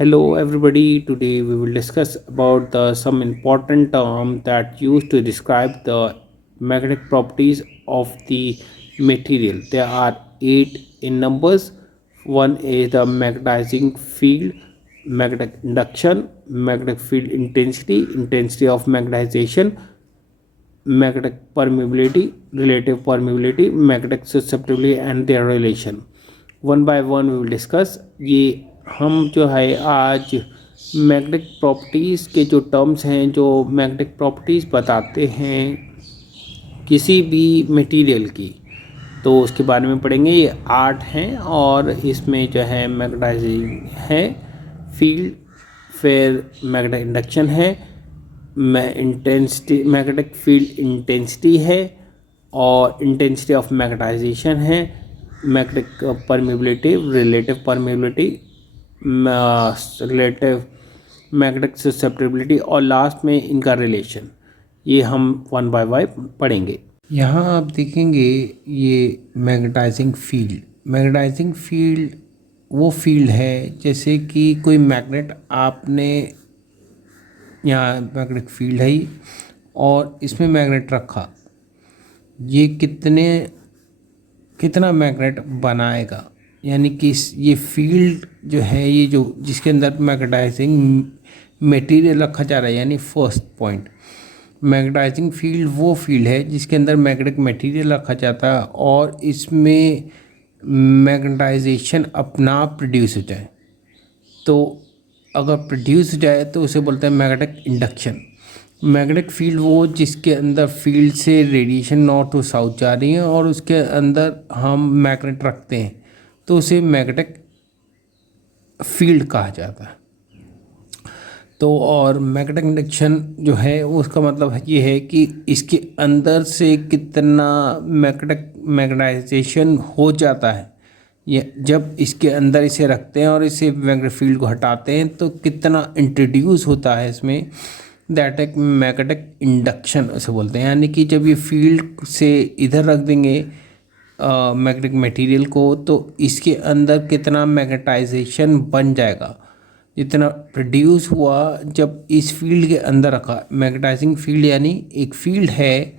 Hello everybody, today we will discuss about some important term that used to describe the magnetic properties of the material. There are 8 in numbers. One is the magnetizing field, magnetic induction, magnetic field intensity, intensity of magnetization, magnetic permeability, relative permeability, magnetic susceptibility and their relation. One by one we will discuss ये हम जो है आज magnetic properties के जो terms हैं जो magnetic properties बताते हैं किसी भी मटेरियल की तो उसके बारे में पढ़ेंगे। ये 8 हैं और इसमें जो है मैग्नेटाइजिंग है फील्ड, फिर मैग्नेटिक इंडक्शन है, इंटेंसिटी मैग्नेटिक फील्ड इंटेंसिटी है और इंटेंसिटी ऑफ मैग्नेटाइजेशन है, magnetic permeability, relative permeability, relative magnetic susceptibility और लास्ट में इनका रिलेशन। ये हम वन बाय वन पढ़ेंगे। यहाँ आप देखेंगे ये मैग्नेटाइजिंग फील्ड वो फील्ड है जैसे कि कोई मैग्नेट आपने यहाँ मैग्नेटिक फील्ड है और इसमें मैग्नेट रखा, ये कितना मैग्नेट बनाएगा, यानी कि ये फील्ड जो है ये जो जिसके अंदर मैग्नेटाइजिंग मटेरियल रखा जा रहा है, यानी फर्स्ट पॉइंट मैग्नेटाइजिंग फील्ड वो फील्ड है जिसके अंदर मैग्नेटिक मटेरियल रखा जाता है और इसमें मैग्नेटाइजेशन अपना आप प्रोड्यूस हो जाए। तो अगर प्रोड्यूस हो जाए तो उसे बोलते हैं मैग्नेटिक इंडक्शन। मैग्नेटिक फील्ड वो जिसके अंदर फील्ड से रेडिएशन नॉर्थ टू साउथ जा रही है और उसके अंदर हम मैग्नेट रखते हैं तो उसे मैग्नेटिक फील्ड कहा जाता है। तो और मैग्नेटिक इंडक्शन जो है उसका मतलब ये है कि इसके अंदर से कितना मैग्नेटाइजेशन हो जाता है, ये जब इसके अंदर इसे रखते हैं और इसे मैग्नेटिक फील्ड को हटाते हैं तो कितना इंट्रोड्यूस होता है इसमें, दैट एक मैग्नेटिक इंडक्शन उसे बोलते हैं। यानी कि जब ये फील्ड से इधर रख देंगे मैग्नेटिक मटेरियल को तो इसके अंदर कितना मैग्नेटाइजेशन बन जाएगा, जितना प्रोड्यूस हुआ जब इस फील्ड के अंदर रखा। मैग्नेटाइजिंग फील्ड यानी एक फील्ड है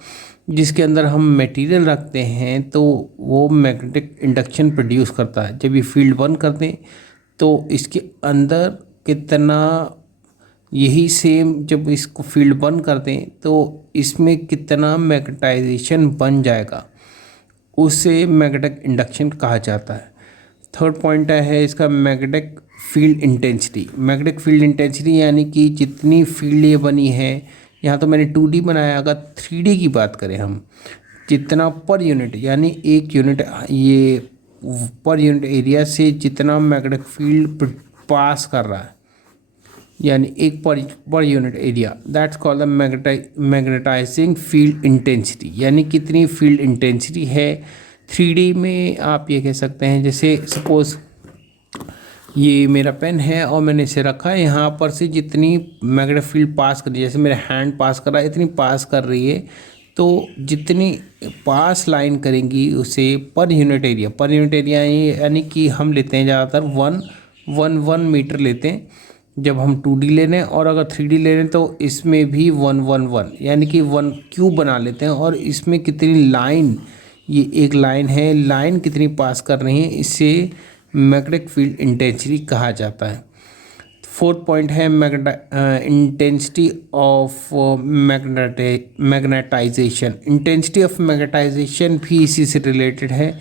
जिसके अंदर हम मटेरियल रखते हैं तो वो मैग्नेटिक इंडक्शन प्रोड्यूस करता है। जब ये फील्ड बंद कर दें तो इसके अंदर कितना, यही सेम जब इसको फील्ड बंद कर दें तो इसमें कितना मैग्नेटाइजेशन बन जाएगा, उसे मैग्नेटिक इंडक्शन कहा जाता है। थर्ड पॉइंट है इसका magnetic field intensity. Magnetic field intensity यानी कि जितनी फील्ड ये बनी है, यहाँ तो मैंने 2D बनाया, अगर 3D की बात करें हम, जितना पर यूनिट यानी एक यूनिट ये पर यूनिट एरिया से जितना मैग्नेटिक फील्ड पास कर रहा है, यानी एक पर unit area, that's called the magnetising field intensity. यानी कितनी फील्ड इंटेंसिटी है 3D में आप ये कह सकते हैं। जैसे सपोज़ ये मेरा पेन है और मैंने इसे रखा है, यहाँ पर से जितनी मैग्नेटिक फील्ड पास कर रही है, जैसे मेरा हैंड पास कर रहा है इतनी पास कर रही है, तो जितनी पास लाइन करेंगी उसे पर यूनिट एरिया यानी कि हम लेते हैं ज़्यादातर 1 मीटर लेते हैं जब हम 2D ले रहे हैं, और अगर 3D ले रहे हैं तो इसमें भी 1 यानी कि 1 क्यूब बना लेते हैं। और इसमें कितनी लाइन, ये एक लाइन है, लाइन कितनी पास कर रही है, इससे मैग्नेटिक फील्ड इंटेंसिटी कहा जाता है। फोर्थ पॉइंट है intensity of magnetisation. Intensity of magnetisation भी इसी से रिलेटेड है।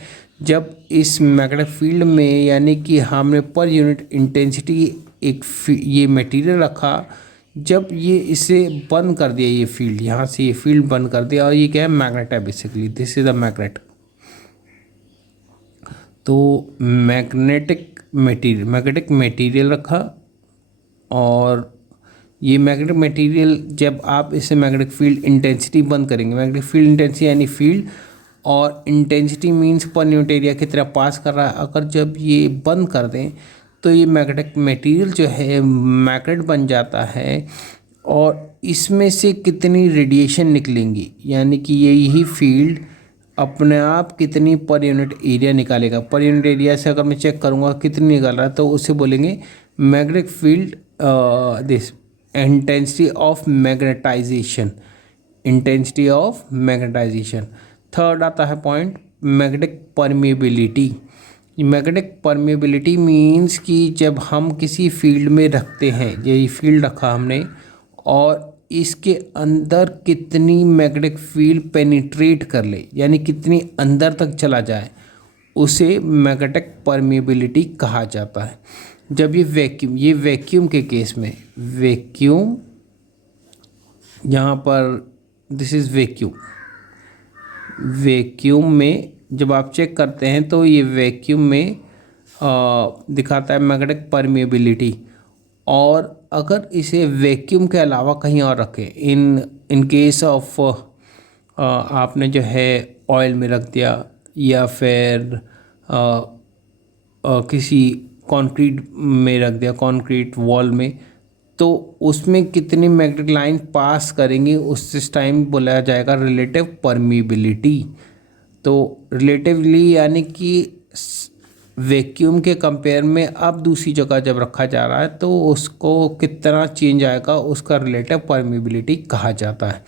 जब इस मैग्नेटिक फील्ड में यानी कि हमने पर यूनिट इंटेंसिटी एक ये मटेरियल रखा, जब ये इसे बंद कर दिया, ये फील्ड यहाँ से ये फील्ड बंद कर दिया, और ये क्या है, मैग्नेट है basically, this is the magnet. तो मैग्नेटिक मटेरियल रखा और ये मैग्नेटिक मटेरियल जब आप इसे मैग्नेटिक फील्ड इंटेंसिटी बंद करेंगे, मैग्नेटिक फील्ड इंटेंसिटी यानी फील्ड, और इंटेंसिटी मीन्स पर यूनिट एरिया की तरह पास कर रहा है, अगर जब ये बंद कर दें तो ये मैग्नेटिक मटेरियल जो है मैग्नेट बन जाता है और इसमें से कितनी रेडिएशन निकलेंगी, यानी कि यही फील्ड अपने आप कितनी पर यूनिट एरिया निकालेगा। पर यूनिट एरिया से अगर मैं चेक करूँगा कितनी निकाल रहा है तो उसे बोलेंगे magnetic field, this intensity of magnetization, intensity of magnetization. Third आता है point magnetic permeability. Magnetic permeability means कि जब हम किसी फील्ड में रखते हैं, यही फील्ड रखा हमने, और इसके अंदर कितनी मैग्नेटिक फील्ड पेनिट्रेट कर ले, यानी कितनी अंदर तक चला जाए, उसे मैग्नेटिक परमेबिलिटी कहा जाता है. जब ये वैक्यूम के केस में, वैक्यूम यहाँ पर दिस इज़ वैक्यूम, वैक्यूम में जब आप चेक करते हैं तो ये वैक्यूम में दिखाता है मैग्नेटिक परमेबिलिटी. और अगर इसे वैक्यूम के अलावा कहीं और रखें, इन केस ऑफ आपने जो है ऑयल में रख दिया, या फिर किसी कंक्रीट में रख दिया, कंक्रीट वॉल में, तो उसमें कितनी मैग्नेटिक लाइन पास करेंगी उस टाइम बोला जाएगा रिलेटिव परमीबिलिटी. तो रिलेटिवली यानी कि वैक्यूम के कंपेयर में अब दूसरी जगह जब रखा जा रहा है तो उसको कितना चेंज आएगा, उसका रिलेटिव परमीबिलिटी कहा जाता है.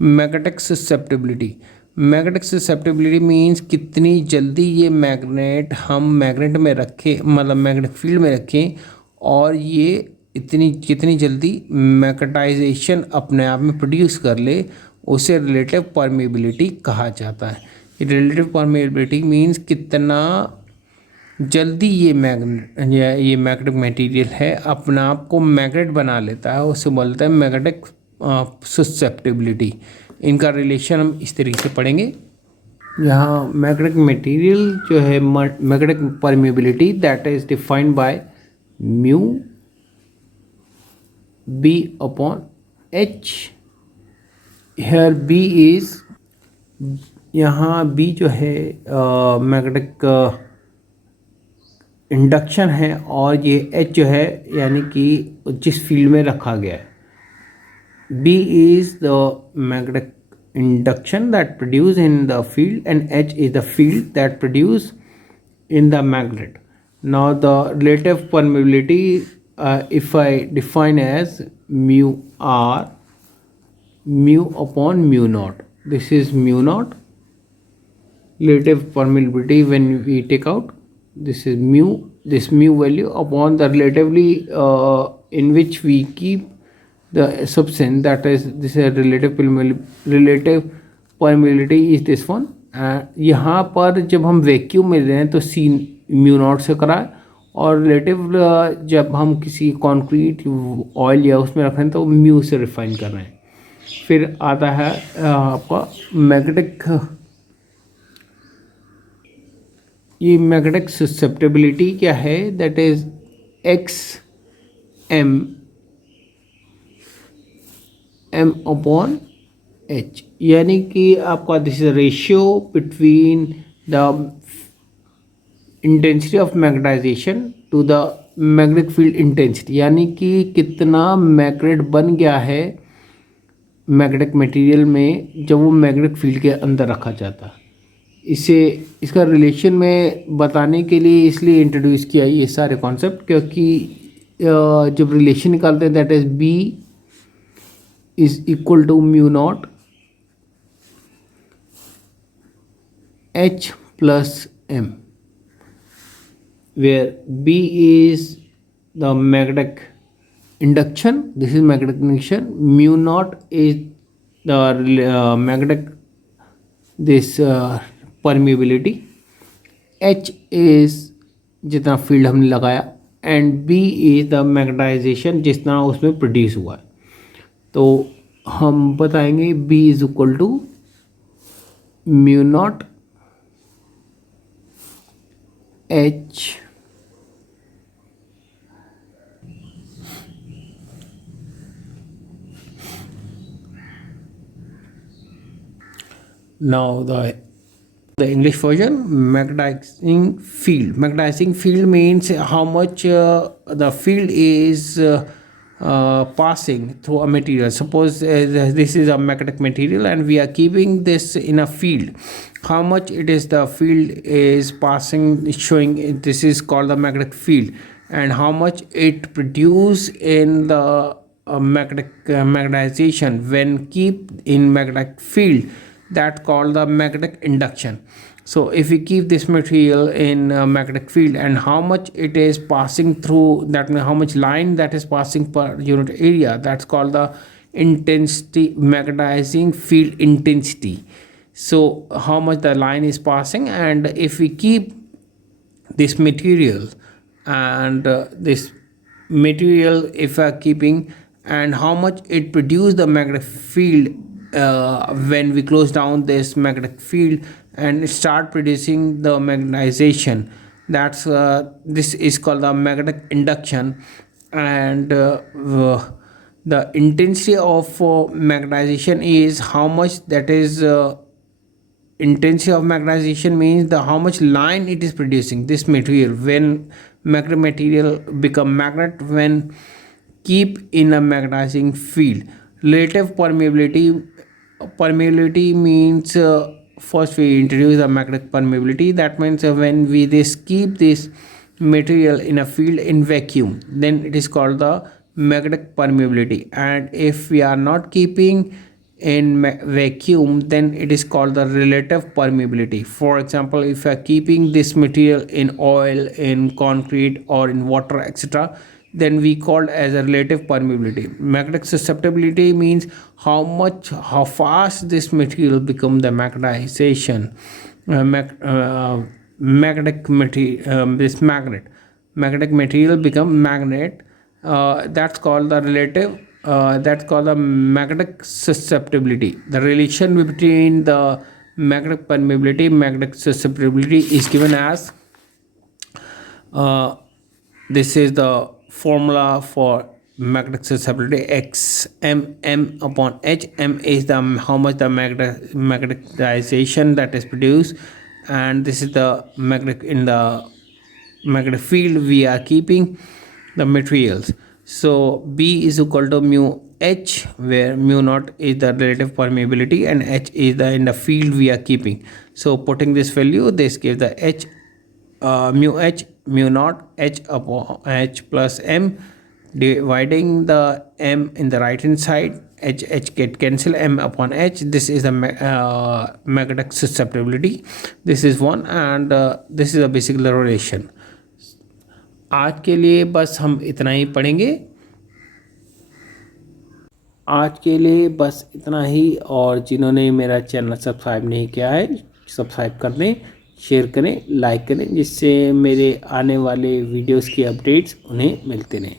Magnetic susceptibility. Magnetic susceptibility means कितनी जल्दी ये मैग्नेट हम मैग्नेट में रखें, मतलब मैग्नेटिक फील्ड में रखें, और ये कितनी जल्दी मैग्नेटाइजेशन अपने आप में प्रोड्यूस कर ले, उसे रिलेटिव परमेबिलिटी कहा जाता है. रिलेटिव परमेबिलिटी मीन्स कितना जल्दी ये मैग्नेटिक मटेरियल है अपने आप को मैग्नेट बना लेता है, उसे बोलते हैं मैग्नेटिक ससेप्टिबिलिटी. इनका रिलेशन हम इस तरीके से पढ़ेंगे. यहाँ मैग्नेटिक मटेरियल जो है, magnetic permeability that is defined by mu B upon H. Here B is, यहाँ B जो है मैग्नेटिक इंडक्शन है, और ये H जो है यानी कि जिस फील्ड में रखा गया है. B is the magnetic induction that produce in the field, and H is the field that produce in the magnet. Now the relative permeability, if I define as mu r, mu upon mu naught, this is mu naught. Relative permeability, when we take out, this is mu, this mu value upon the relatively in which we keep the substance, that is this is relative permeability is this one. यहाँ पर जब हम vacuum में रहें तो सी mu naught से कराए, और रिलेटिव जब हम किसी कंक्रीट ऑयल या उसमें रख रहे हैं तो म्यू से रिफाइन कर रहे हैं. फिर आता है आपका मैग्नेटिक, ये मैग्नेटिक ससेप्टिबिलिटी क्या है, that is X M upon H, यानी कि आपका this is ratio between the intensity of magnetisation to the magnetic field intensity, यानी कि कितना मैग्नेट बन गया है मैग्नेटिक मटेरियल में जब वो मैग्नेटिक फील्ड के अंदर रखा जाता है. इसका रिलेशन में बताने के लिए इसलिए इंट्रोड्यूस किया ये सारे कॉन्सेप्ट, क्योंकि जब रिलेशन निकालते हैं that is B is equal to mu naught H plus M, where B is the magnetic induction, this is magnetic induction, mu naught is the magnetic this permeability, H is जितना field हमने लगाया, and B is the magnetization जितना उसमें produce हुआ है. तो हम बताएंगे B is equal to mu naught H now the English version. Magnetizing field. Magnetizing field means how much the field is passing through a material. Suppose this is a magnetic material and we are keeping this in a field. How much it is the field is passing, showing, this is called the magnetic field. and how much it produce in the magnetization when keep in magnetic field, that called the magnetic induction. So if we keep this material in a magnetic field and how much it is passing through, that means how much line that is passing per unit area, that's called the intensity, magnetizing field intensity. So how much the line is passing, and if we keep this material and this material if we are keeping, and how much it produce the magnetic field when we close down this magnetic field and start producing the magnetization, that's this is called the magnetic induction. And the intensity of magnetization is how much, that is intensity of magnetization means the how much line it is producing, this material when magnet material become magnet when keep in a magnetizing field. Relative permeability means first we introduce the magnetic permeability, that means when we this keep this material in a field in vacuum, then it is called the magnetic permeability. And if we are not keeping in vacuum, then it is called the relative permeability. For example, if you are keeping this material in oil, in concrete, or in water, etc., then we called as a relative permeability. Magnetic susceptibility means how fast this material become the magnetization. Magnetic material, this magnetic material become magnet, that's called the relative, that's called the magnetic susceptibility. The relation between the magnetic permeability, magnetic susceptibility is given as this is the formula for magnetic susceptibility: x m upon h. M is the how much the magnetization that is produced, and this is the magnetic in the magnetic field we are keeping the materials. So B is equal to mu h, where mu naught is the relative permeability and h is the in the field we are keeping. So putting this value, this gives the h, mu h, mu naught h upon h plus m, dividing the m in the right hand side, h get cancel, m upon h. This is the magnetic susceptibility. This is one, and this is a basic relation. आज के लिए बस हम इतना ही पढ़ेंगे, आज के लिए बस इतना ही। और जिन्होंने मेरा चैनल सब्सक्राइब नहीं किया है, सब्सक्राइब कर दें, शेयर करें, लाइक करें, जिससे मेरे आने वाले वीडियोस की अपडेट्स उन्हें मिलते रहें।